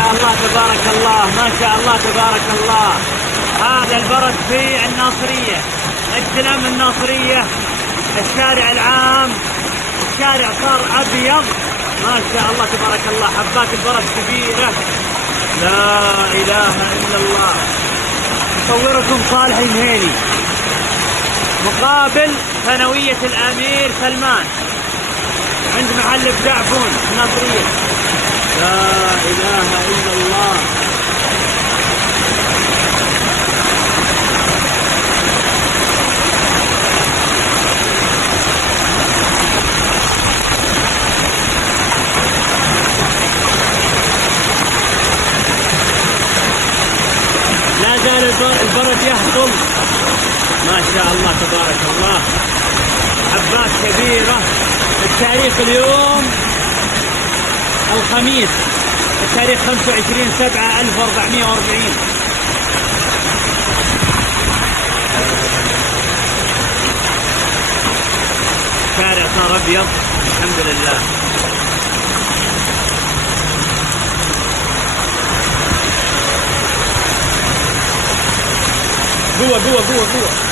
شاء الله تبارك الله، ما شاء الله تبارك الله. هذا البرد في الناصرية، استلام الناصرية، الشارع العام، الشارع صار أبيض ما شاء الله تبارك الله. حبات البرد كبيرة، لا إله إلا الله. مصوركم صالح المهيني مقابل ثانوية الأمير سلمان عند محل إبداع فون الناصرية. لا إله إلا الله. لا زال البرد يهطل ما شاء الله تبارك الله. حبات كبيرة. التاريخ اليوم الخميس، التاريخ 25/7/1440. الشارع صار أبيض الحمد لله. جوا جوا جوا جوا.